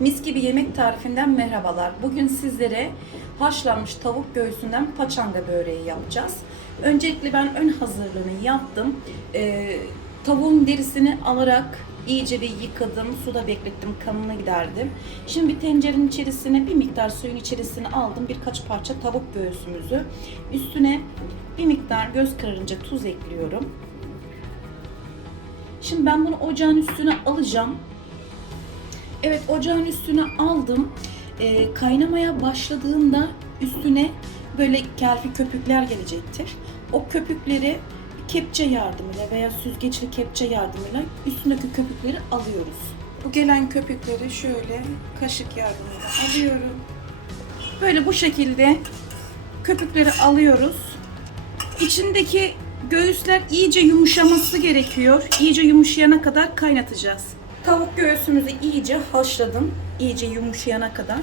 Mis gibi yemek tarifinden merhabalar. Bugün sizlere haşlanmış tavuk göğsünden paçanga böreği yapacağız. Öncelikle ben ön hazırlığını yaptım. Ee, tavuğun derisini alarak iyice bir yıkadım, suda beklettim, kanını giderdim. Şimdi bir tencerenin içerisine bir miktar suyun içerisine aldım birkaç parça tavuk göğsümüzü. Üstüne bir miktar göz kararınca tuz ekliyorum. Şimdi ben bunu ocağın üstüne alacağım. Evet ocağın üstüne aldım. Ee, kaynamaya başladığında üstüne böyle kelfi köpükler gelecektir. O köpükleri kepçe yardımıyla veya süzgeçli kepçe yardımıyla üstündeki köpükleri alıyoruz. Bu gelen köpükleri şöyle kaşık yardımıyla alıyorum. Böyle bu şekilde köpükleri alıyoruz. İçindeki göğüsler iyice yumuşaması gerekiyor. İyice yumuşayana kadar kaynatacağız. Tavuk göğsümüzü iyice haşladım. İyice yumuşayana kadar.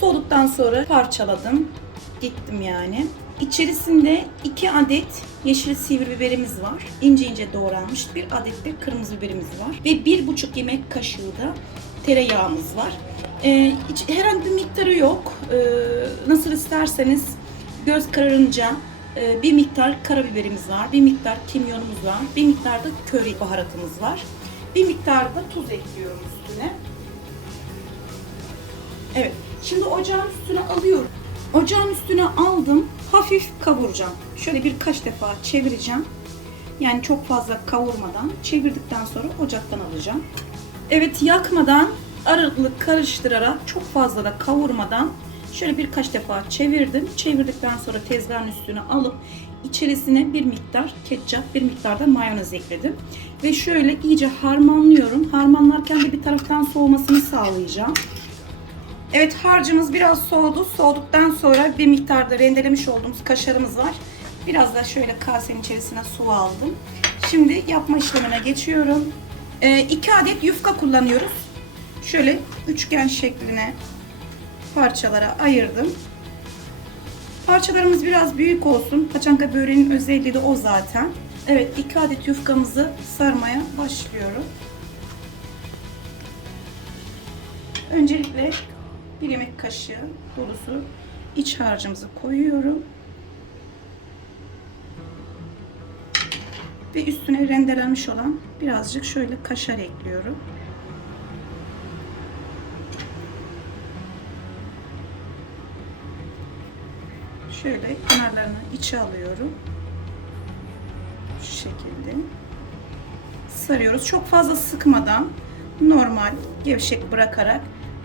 Soğuduktan sonra parçaladım. Diktim yani. İçerisinde 2 adet yeşil sivri biberimiz var. İnce ince doğranmış. Bir adet de kırmızı biberimiz var. Ve bir buçuk yemek kaşığı da tereyağımız var. Ee, hiç, herhangi bir miktarı yok. Ee, nasıl isterseniz göz kararınca e, bir miktar karabiberimiz var. Bir miktar kimyonumuz var. Bir miktar da köri baharatımız var. Bir miktar da tuz ekliyorum üstüne. Evet. Şimdi ocağın üstüne alıyorum. Ocağın üstüne aldım. Hafif kavuracağım. Şöyle birkaç defa çevireceğim. Yani çok fazla kavurmadan çevirdikten sonra ocaktan alacağım. Evet yakmadan aralıklı karıştırarak çok fazla da kavurmadan şöyle birkaç defa çevirdim. Çevirdikten sonra tezgahın üstüne alıp içerisine bir miktar ketçap, bir miktar da mayonez ekledim. Ve şöyle iyice harmanlıyorum. Harmanlarken de bir taraftan soğumasını sağlayacağım. Evet harcımız biraz soğudu. Soğuduktan sonra bir miktarda rendelemiş olduğumuz kaşarımız var. Biraz da şöyle kasenin içerisine su aldım. Şimdi yapma işlemine geçiyorum. 2 adet yufka kullanıyoruz. Şöyle üçgen şekline parçalara ayırdım. Parçalarımız biraz büyük olsun. Paçanga böreğinin özelliği de o zaten. Evet 2 adet yufkamızı sarmaya başlıyorum. Öncelikle bir yemek kaşığı dolusu iç harcımızı koyuyorum. Ve üstüne rendelenmiş olan birazcık şöyle kaşar ekliyorum. Şöyle kenarlarını içe alıyorum. Şu şekilde. Sarıyoruz. Çok fazla sıkmadan normal gevşek bırakarak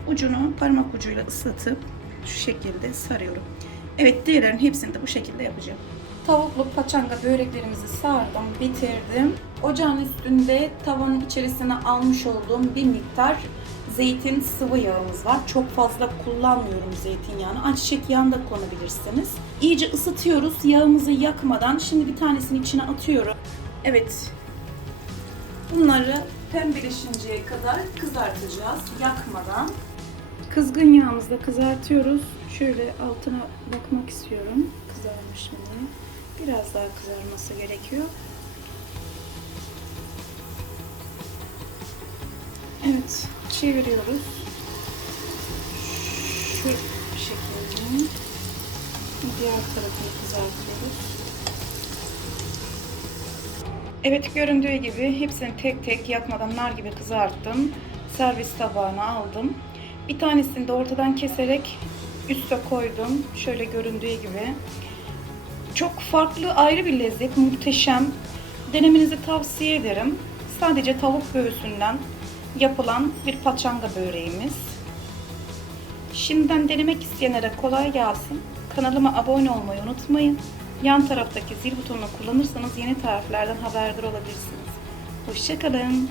ucunu parmak ucuyla ıslatıp şu şekilde sarıyorum. Evet diğerlerin hepsini de bu şekilde yapacağım. Tavuklu paçanga böreklerimizi sardım, bitirdim. Ocağın üstünde tavanın içerisine almış olduğum bir miktar zeytin sıvı yağımız var. Çok fazla kullanmıyorum zeytinyağını. Ayçiçek yağını da kullanabilirsiniz. İyice ısıtıyoruz yağımızı yakmadan. Şimdi bir tanesini içine atıyorum. Evet. Bunları pembeleşinceye kadar kızartacağız yakmadan. Kızgın yağımızda kızartıyoruz. Şöyle altına bakmak istiyorum. Kızarmış mı diye. Biraz daha kızarması gerekiyor. Evet, çeviriyoruz. Şu şekilde. Diğer tarafını kızartıyoruz. Evet göründüğü gibi hepsini tek tek yakmadan nar gibi kızarttım. Servis tabağına aldım. Bir tanesini de ortadan keserek üste koydum. Şöyle göründüğü gibi. Çok farklı ayrı bir lezzet. Muhteşem. Denemenizi tavsiye ederim. Sadece tavuk göğsünden yapılan bir paçanga böreğimiz. Şimdiden denemek isteyenlere kolay gelsin. Kanalıma abone olmayı unutmayın. Yan taraftaki zil butonunu kullanırsanız yeni tariflerden haberdar olabilirsiniz. Hoşçakalın.